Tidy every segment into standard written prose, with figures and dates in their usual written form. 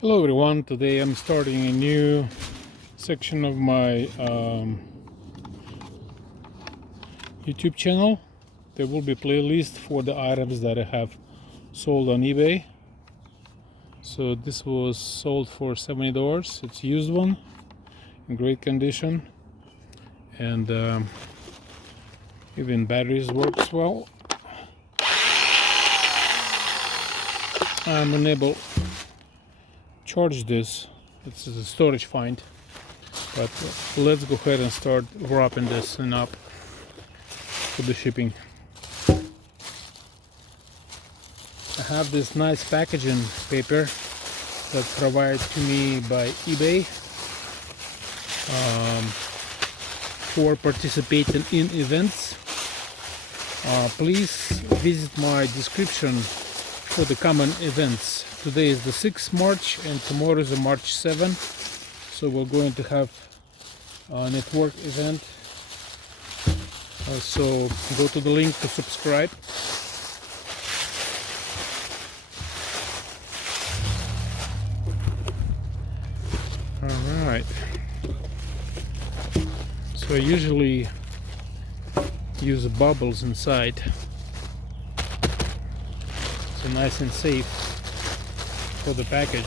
Hello everyone, today I'm starting a new section of my YouTube channel. There will be a playlist for the items that I have sold on eBay. So this was sold for $70. It's a used one in great condition, and even batteries works well. I'm unable to charge this. It's a storage find, but let's go ahead and start wrapping this thing up for the shipping. I have this nice packaging paper that's provided to me by eBay for participating in events. Please visit my description for the common events. Today is the 6th March and tomorrow is the March 7th. So we're going to have a network event. So go to the link to subscribe. Alright. So I usually use bubbles inside. So nice and safe for the package.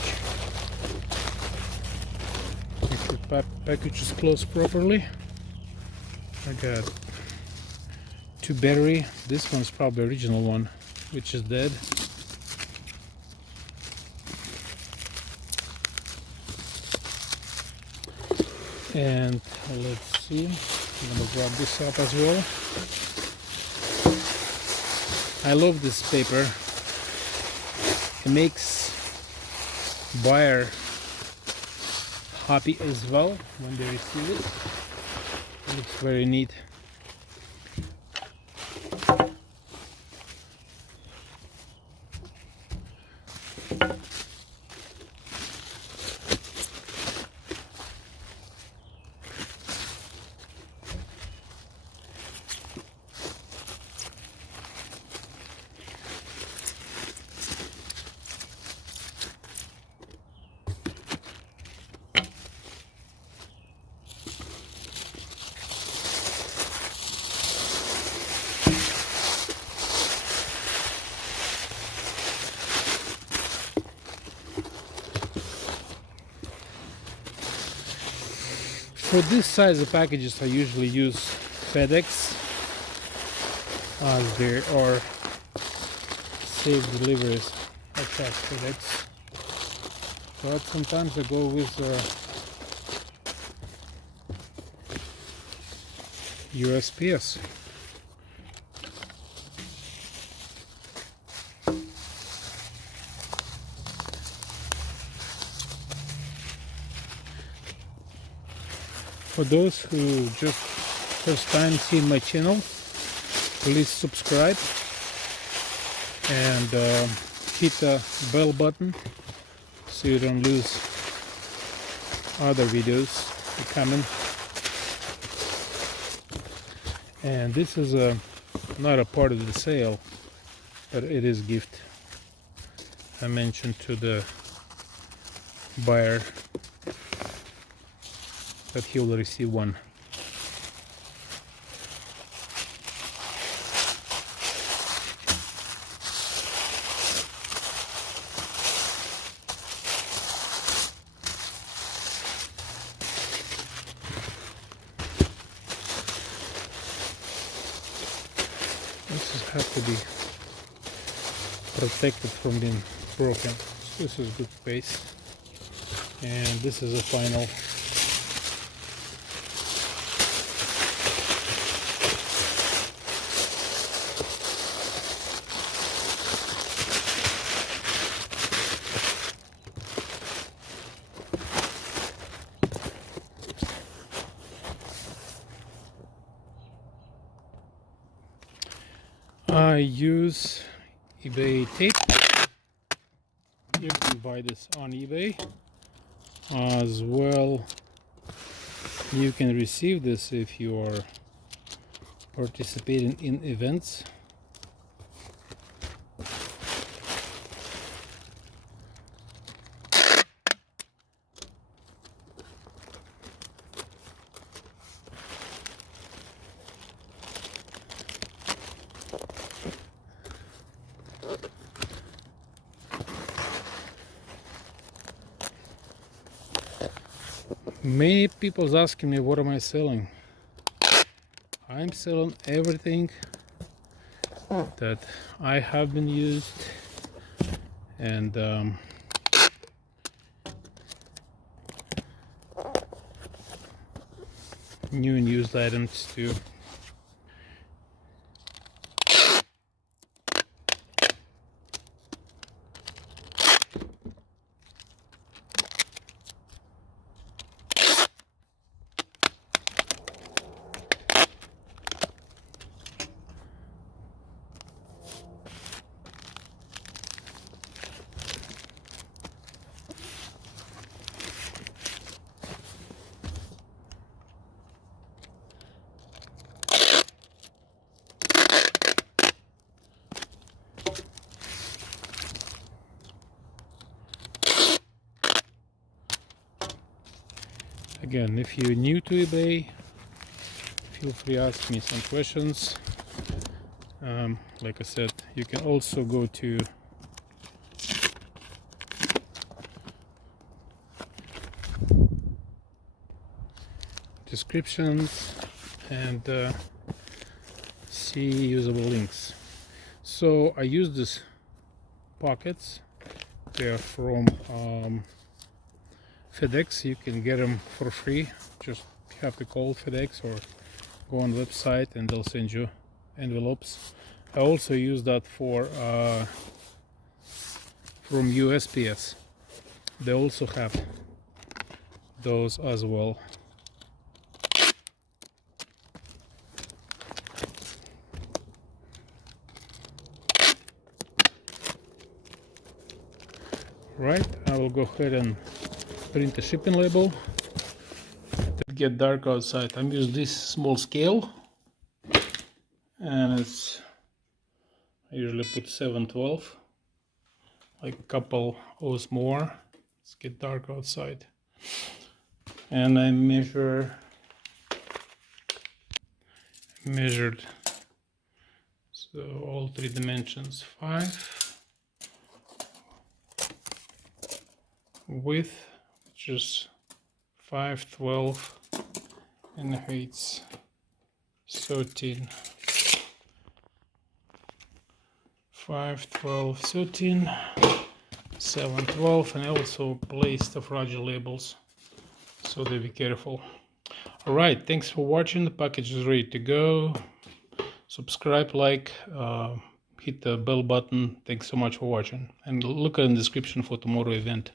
Make sure the package is closed properly. I got 2 battery. This one's probably the original one, which is dead. And let's see, I'm gonna grab this up as well. I love this paper. It makes buyer happy as well when they receive it. It looks very neat. For this size of packages, I usually use FedEx, as there are safe deliveries attached FedEx. But sometimes I go with USPS. For those who just first time seeing my channel, please subscribe and hit the bell button so you don't lose other videos coming. And this is not a part of the sale, but it is gift. I mentioned to the buyer that he will receive one. This has to be protected from being broken. So this is good paste, and this is a final. I use eBay tape. You can buy this on eBay as well. You can receive this if you are participating in events. Many people's asking me what am I selling. I'm selling everything that I have been used, and new and used items too. Again, if you're new to eBay, feel free to ask me some questions. Like I said, you can also go to descriptions and see usable links. So I use these pockets. They're from FedEx. You can get them for free. Just have to call FedEx or go on the website and they'll send you envelopes. I also use that for from USPS. They also have those as well. Right, I will go ahead and print a shipping label. It get dark outside. I'm using this small scale, and I usually put 7/12, like a couple O's more. It's get dark outside, and I measured so all three dimensions 5. Width, which is 5/12, and height 13. 5/12, 13, 7/12, and I also placed the fragile labels, so they be careful. All right, thanks for watching. The package is ready to go. Subscribe, like, hit the bell button. Thanks so much for watching, and look in the description for tomorrow event.